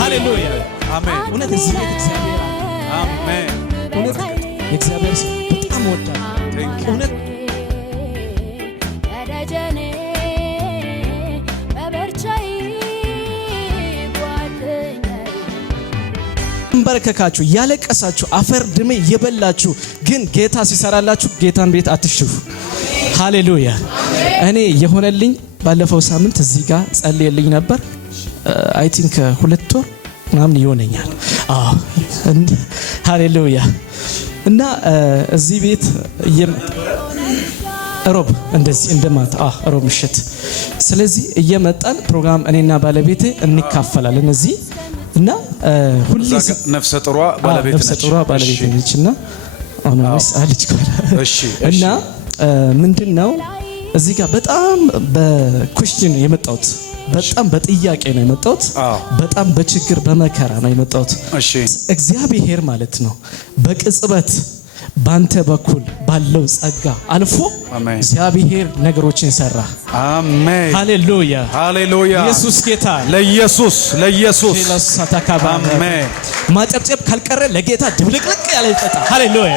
ሃሌሉያ አሜን። እውነት እዚህ ቤት እግዚአብሔር አሜን። እውነት የእግዚአብሔር ሰው በጣም ወዳለሁ። እውነት በረከካችሁ ያለቀሳችሁ አፈር ድሜ የበላችሁ ግን ጌታ ሲሰራላችሁ ጌታን ቤት አትሽፉ። ሃሌሉያ። እኔ የሆነልኝ ባለፈው ሳምንት እዚህ ጋር ጸልየልኝ ነበር። አይ ቲንክ 2 ወር ምናምን ይሆነኛል። ሃሌሉያ። እና እዚህ ቤት ሮብ እንደዚህ እንደማታ ሮብ ምሽት ስለዚህ እየመጣን ፕሮግራም እኔና ባለቤቴ እንካፈላለን እዚህ እና ሁሉ ነፍሰ ጥሯ ባለቤት ነችና አሁንስ አለች እሺ እና ምንድነው እዚህ ጋር በጣም በኩዌስችን የመጣሁት በጣም በጥያቄ ነው የመጣሁት በጣም በችግር በመከራ ነው የመጣሁት እሺ እግዚአብሔር ማለት ነው በቅጽበት ባንተ በኩል ባለው ጸጋ አልፎ እግዚአብሔር ነገሮችን ሰራ። አሜን ሃሌሉያ ሃሌሉያ። ኢየሱስ ጌታ ለኢየሱስ አሜን። ማጨብጨብ ካልቀረ ለጌታ ድብልቅልቅ ያለ ይጠጣ። ሃሌሉያ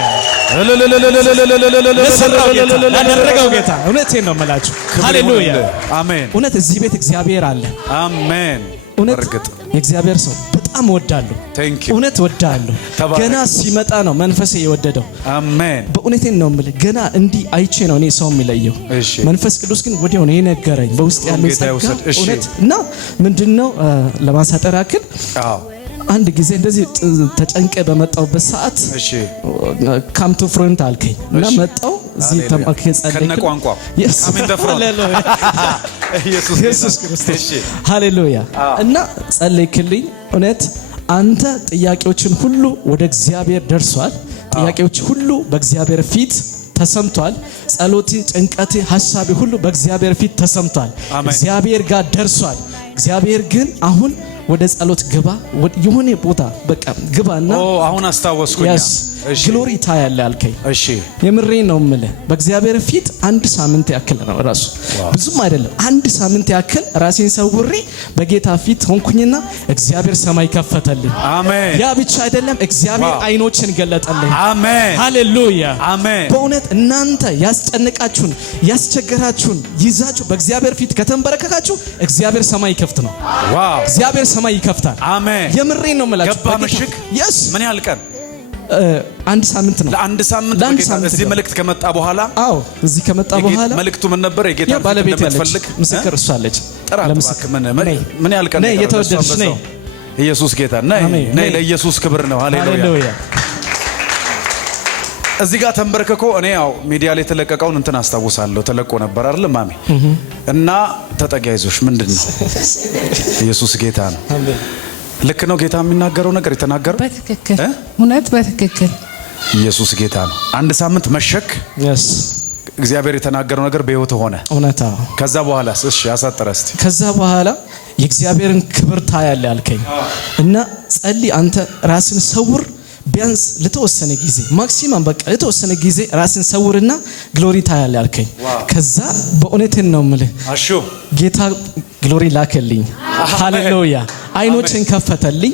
ለደረገው ጌታ እውነቴን ነው የምላችሁ። ሃሌሉያ አሜን። እውነት እዚህ ቤት እግዚአብሔር አለ። አሜን። እውነት የእግዚአብሔር ሰው በጣም ወዳለሁ። እውነት ወዳለሁ። ገና ሲመጣ ነው መንፈሴ የወደደው። አሜን። በእውነቴን ነው የምልህ ገና እንዲህ አይቼ ነው እኔ ሰው የሚለየው። መንፈስ ቅዱስ ግን ወዲያው ነው የነገረኝ በውስጥ ያለው ጸጋ እውነት እና ምንድነው ለማሳጠር ያክል አንድ ጊዜ እንደዚህ ተጨንቄ በመጣሁበት ሰዓት ካም ቱ ፍሮንት አልከኝ እና መጣሁ እዚህ ተማከ ጸለይኩ። አሜን ተፍራለሁ ኢየሱስ ክርስቶስ ሃሌሉያ። እና ጸለይክልኝ። እውነት አንተ ጥያቄዎችን ሁሉ ወደ እግዚአብሔር ደርሷል። ጥያቄዎች ሁሉ በእግዚአብሔር ፊት ተሰምቷል። ጸሎቴ፣ ጭንቀቴ፣ ሐሳቤ ሁሉ በእግዚአብሔር ፊት ተሰምቷል። እግዚአብሔር ጋር ደርሷል። እግዚአብሔር ግን አሁን ወደ ጸሎት ግባ የሆነ ቦታ በቃ ግባና አሁን አስተዋወስኩኝ ግሎሪ ታያለ አልከኝ። እሺ የምሬን ነው የምልህ በእግዚአብሔር ፊት 1 ሳምንት ያክል ነው ራሱ ብዙም አይደለም 1 ሳምንት ያክል ራሴን ሰውሬ በጌታ ፊት ሆንኩኝና እግዚአብሔር ሰማይ ከፈተልኝ። አሜን። ያ ብቻ አይደለም እግዚአብሔር አይኖችን ገለጠልኝ። አሜን ሃሌሉያ አሜን። በእውነት እናንተ ያስጨነቃችሁን ያስቸገራችሁን ይዛችሁ በእግዚአብሔር ፊት ከተንበረከካችሁ እግዚአብሔር ሰማይ ይከፍት ነው። ዋው እግዚአብሔር ሰማይ ይከፍታል። አሜን። የምሬን ነው የምላችሁ። ገባ ምሽክ ምን ያህል ቀን 1 ሳምንት ነው። ለአንድ ሳምንት እዚህ መልእክት ከመጣ በኋላ እዚህ ከመጣ በኋላ መልእክቱ ምን ነበር? የጌታ ባለቤት ያለች ምስክር እሷ አለች። ለምስክር ምን ያህል ቀን ነይ የተወደድሽ ነይ ኢየሱስ ጌታ ነይ ለኢየሱስ ክብር ነው። ሃሌሉያ። እዚህ ጋር ተንበርከኮ እኔ ያው ሚዲያ ላይ ተለቀቀውን እንትን አስታውሳለሁ። ተለቆ ነበር አይደል ማሚ? እና ተጠጋይዞሽ ምንድነው? ኢየሱስ ጌታ ነው። ልክ ነው ጌታ የሚናገረው ነገር የተናገረው በትክክል እውነት በትክክል ኢየሱስ ጌታ ነው። 1 ሳምንት መሸክ እግዚአብሔር የተናገረው ነገር በህይወት ሆነ እውነታ። ከዛ በኋላስ እሺ ያሳጥረስቲ ከዛ በኋላ የእግዚአብሔርን ክብር ታያለ አልከኝ እና ጸልይ አንተ ራስን ሰውር ቢያንስ ለተወሰነ ጊዜ ማክሲማም በቃ ለተወሰነ ጊዜ ራስን ሰውርና ግሎሪ ታያለ አልከኝ። ከዛ በእውነቴን ነው የምልህ ጌታ ግሎሪ ላከልኝ። ሃሌሉያ። አይኖችን ከፈተልኝ።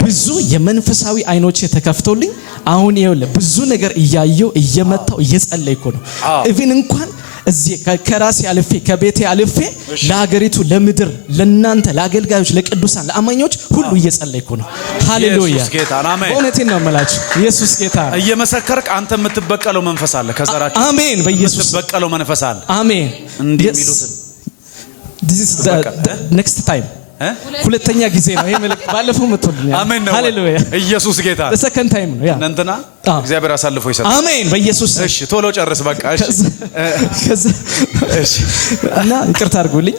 ብዙ የመንፈሳዊ አይኖች ተከፍቶልኝ አሁን ይኸውልህ ብዙ ነገር እያየው እየመጣው እየጸለይኩ ነው። ኢቭን እንኳን እዚህ ከራሴ አልፌ ከቤቴ አልፌ ለሀገሪቱ ለምድር ለናንተ ለአገልጋዮች ለቅዱሳን ለአማኞች ሁሉ እየጸለይኩ ነው። ሃሌሉያ። ኢየሱስ ጌታ አሜን። በእውነቴን ነው የምላችሁ ኢየሱስ ጌታ እየመሰከርክ አንተ የምትበቀለው መንፈስ አለ ከዘራችሁ። አሜን። በኢየሱስ የምትበቀለው መንፈስ አለ። አሜን። እንዲህ ሚሉት this is the next time ሁለተኛ ጊዜ ነው ይሄ መልእክት ባለፈው መጥቶልኛል። አሜን ነው። ሃሌሉያ ኢየሱስ ጌታ the second time ነው ያ እንትና እግዚአብሔር አሳልፎ ይሰጣል። አሜን በኢየሱስ። እሺ ቶሎ ጨርስ በቃ እሺ እና ይቅርታ አድርጉልኝ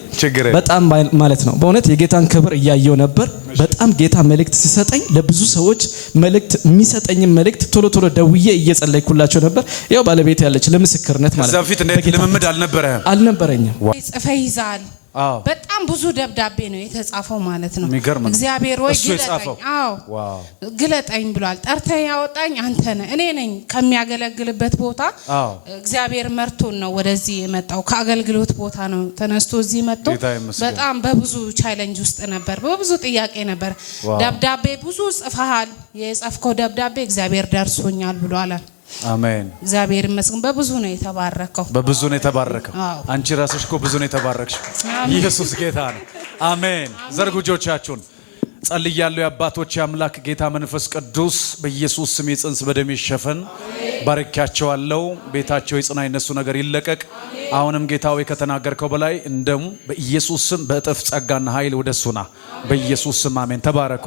በጣም ማለት ነው በእውነት የጌታን ክብር እያየው ነበር። በጣም ጌታ መልእክት ሲሰጠኝ ለብዙ ሰዎች መልእክት የሚሰጠኝ መልእክት ቶሎ ቶሎ ደውዬ እየጸለይኩላቸው ነበር። ያው ባለቤት ያለች ለምስክርነት ማለት ነው። እዛ ፊት እንዴት ልምምድ አልነበረኝም። ጽፈህ ይዛል በጣም ብዙ ደብዳቤ ነው የተጻፈው ማለት ነው። እግዚአብሔር ወይ ግለጠኝ ግለጠኝ ብሏል። ጠርተህ ያወጣኝ አንተ ነህ። እኔ ነኝ ከሚያገለግልበት ቦታ እግዚአብሔር መርቶን ነው ወደዚህ የመጣው። ከአገልግሎት ቦታ ነው ተነስቶ እዚህ መጥቶ በጣም በብዙ ቻሌንጅ ውስጥ ነበር። በብዙ ጥያቄ ነበር። ደብዳቤ ብዙ ጽፈሃል። የጻፍከው ደብዳቤ እግዚአብሔር ደርሶኛል ብሏል። አሜን። እግዚአብሔር ይመስገን። በብዙ ነው የተባረከው። በብዙ ነው የተባረከው። አንቺ ራስሽ እኮ ብዙ ነው የተባረክሽው። ኢየሱስ ጌታ ነው። አሜን። ዘርጉ እጆቻችሁን። ጸልያለሁ። የአባቶች አምላክ ጌታ መንፈስ ቅዱስ በኢየሱስ ስም የጽንስ በደም ይሸፈን። ባርካቸዋለሁ። ቤታቸው የጽና የነሱ ነገር ይለቀቅ። አሁንም ጌታው ከተናገርከው በላይ እንደም በኢየሱስ ስም በእጥፍ ጸጋና ኃይል ወደሱና በኢየሱስ ስም አሜን። ተባረኩ።